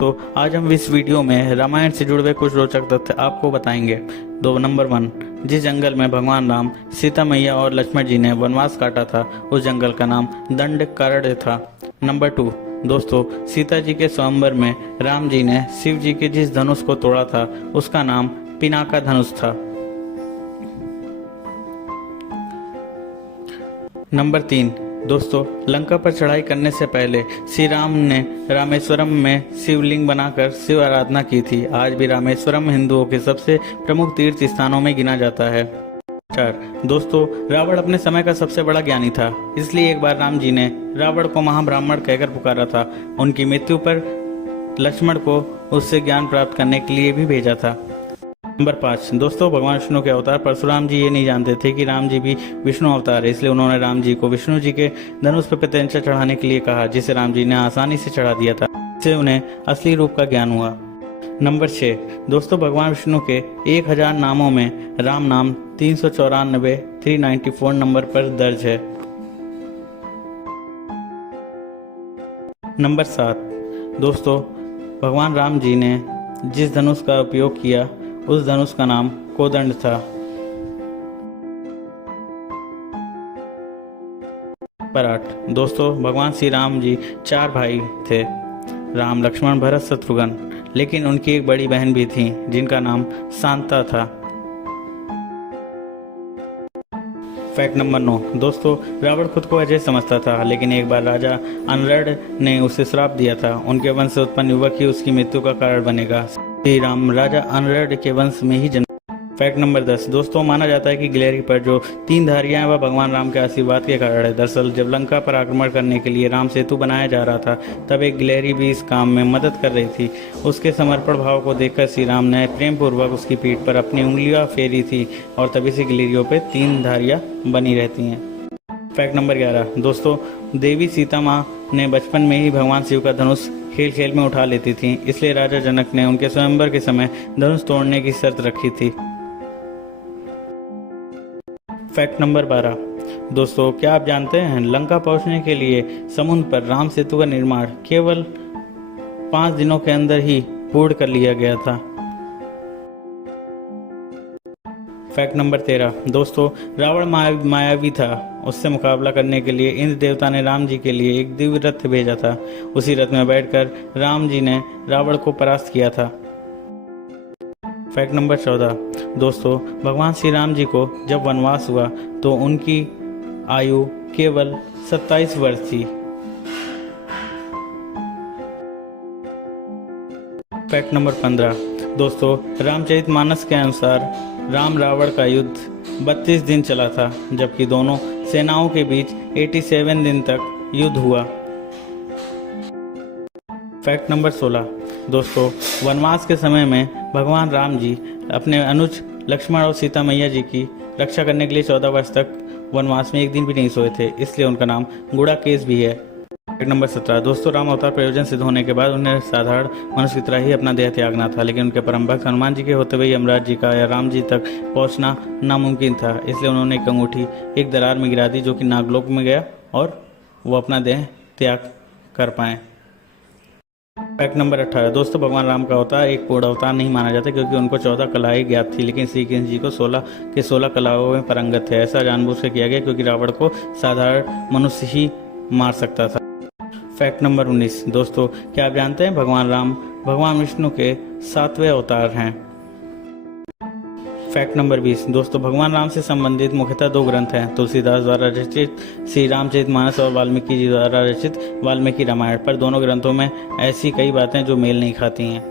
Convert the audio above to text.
दोस्तों आज हम इस वीडियो में रामायण से जुड़े हुए कुछ रोचक तथ्य आपको बताएंगे। नंबर 1, जिस जंगल में भगवान राम, सीता मैया और लक्ष्मण जी ने वनवास काटा था उस जंगल का नाम दंडकारण्य था। नंबर 2, दोस्तों सीता जी के स्वयंवर में राम जी ने शिव जी के जिस धनुष को तोड़ा था उसका नाम पिनाका धनुष था। नंबर 3, दोस्तों लंका पर चढ़ाई करने से पहले श्री राम ने रामेश्वरम में शिवलिंग बनाकर शिव आराधना की थी। आज भी रामेश्वरम हिंदुओं के सबसे प्रमुख तीर्थ स्थानों में गिना जाता है। 4, दोस्तों रावण अपने समय का सबसे बड़ा ज्ञानी था, इसलिए एक बार राम जी ने रावण को महाब्राह्मण कहकर पुकारा था। उनकी मृत्यु पर लक्ष्मण को उससे ज्ञान प्राप्त करने के लिए भी भेजा था। नंबर 5, दोस्तों भगवान विष्णु के अवतार परशुराम जी ये नहीं जानते थे कि राम जी भी विष्णु अवतार है, इसलिए उन्होंने राम जी को विष्णु जी के धनुष पर प्रत्यंचा चढ़ाने के लिए कहा, जिसे राम जी ने आसानी से चढ़ा दिया था। इससे उन्हें असली रूप का ज्ञान हुआ। नंबर 6, दोस्तों भगवान विष्णु के 1000 नामों में राम नाम 394 नंबर पर दर्ज है। नंबर 7, दोस्तों भगवान राम जी ने जिस धनुष का उपयोग किया उस धनुष का नाम कोदंड था। नंबर 8, दोस्तों भगवान श्री राम जी 4 भाई थे, राम, लक्ष्मण, भरत, शत्रुघ्न, लेकिन उनकी एक बड़ी बहन भी थी जिनका नाम शांता था। फैक्ट नंबर 9, दोस्तों रावण खुद को अजय समझता था, लेकिन एक बार राजा अनरड ने उसे श्राप दिया था, उनके वंश से उत्पन्न युवक ही उसकी मृत्यु का कारण बनेगा। श्री राम राजा अनरड के वंश में ही जन्म। फैक्ट नंबर 10, दोस्तों माना जाता है कि गिलहरी पर जो 3 धारियां हैं वह भगवान राम के आशीर्वाद के कारण है। दरअसल जब लंका पर आक्रमण करने के लिए राम सेतु बनाया जा रहा था तब एक गिलहरी भी इस काम में मदद कर रही थी। उसके समर्पण भाव को देखकर श्री राम ने प्रेम पूर्वक उसकी पीठ पर अपनी उंगलियां फेरी थी और तभी से गिलहरियों पर 3 धारियां बनी रहती हैं। फैक्ट नंबर 11, दोस्तों देवी सीता माँ ने बचपन में ही भगवान शिव का धनुष खेल खेल में उठा लेती थी, इसलिए राजा जनक ने उनके स्वयंवर के समय धनुष तोड़ने की शर्त रखी थी। फैक्ट नंबर 12, दोस्तों क्या आप जानते हैं लंका पहुंचने के लिए समुद्र पर राम सेतु का निर्माण केवल 5 दिनों के अंदर ही पूर्ण कर लिया गया था। फैक्ट नंबर 13, दोस्तों रावण मायावी था, उससे मुकाबला करने के लिए इंद्र देवता ने राम जी के लिए एक दिव्य रथ भेजा था। उसी रथ में बैठकर राम जी ने रावण को परास्त किया था। फैक्ट नंबर 14, दोस्तों भगवान श्री राम जी को जब वनवास हुआ तो उनकी आयु केवल 27 वर्ष थी। फैक्ट नंबर 15, दोस्तों रामचरितमानस के अनुसार राम रावण का युद्ध 32 दिन चला था, जबकि दोनों सेनाओं के बीच 87 दिन तक युद्ध हुआ। फैक्ट नंबर 16, दोस्तों वनवास के समय में भगवान राम जी अपने अनुज लक्ष्मण और सीता मैया जी की रक्षा करने के लिए 14 वर्ष तक वनवास में एक दिन भी नहीं सोए थे, इसलिए उनका नाम गुड़ाकेश भी है। फैक्ट नंबर 17, दोस्तों राम अवतार प्रयोजन सिद्ध होने के बाद उन्हें साधारण मनुष्य की तरह ही अपना देह त्यागना था, लेकिन उनके परम भक्त हनुमान जी के होते हुए यमराज जी का या राम जी तक पहुंचना नामुमकिन था, इसलिए उन्होंने एक अंगूठी एक दरार में गिरा दी जो कि नागलोक में गया और वो अपना देह त्याग कर पाए। फैक्ट नंबर 18, दोस्तों भगवान राम का अवतार एक पूर्ण अवतार नहीं माना जाता क्योंकि उनको 14 कलाएं ज्ञात थी, लेकिन श्री कृष्ण जी को 16 के 16 कलाओं में पारंगत थे। ऐसा जानबूझ कर किया गया क्योंकि रावण को साधारण मनुष्य ही मार सकता था। फैक्ट नंबर 19, दोस्तों क्या आप जानते हैं भगवान राम भगवान विष्णु के 7वें अवतार हैं। फैक्ट नंबर 20, दोस्तों भगवान राम से संबंधित मुख्यतः 2 ग्रंथ हैं, तुलसीदास द्वारा रचित श्री रामचरितमानस और वाल्मीकि जी द्वारा रचित वाल्मीकि रामायण। पर दोनों ग्रंथों में ऐसी कई बातें जो मेल नहीं खाती हैं।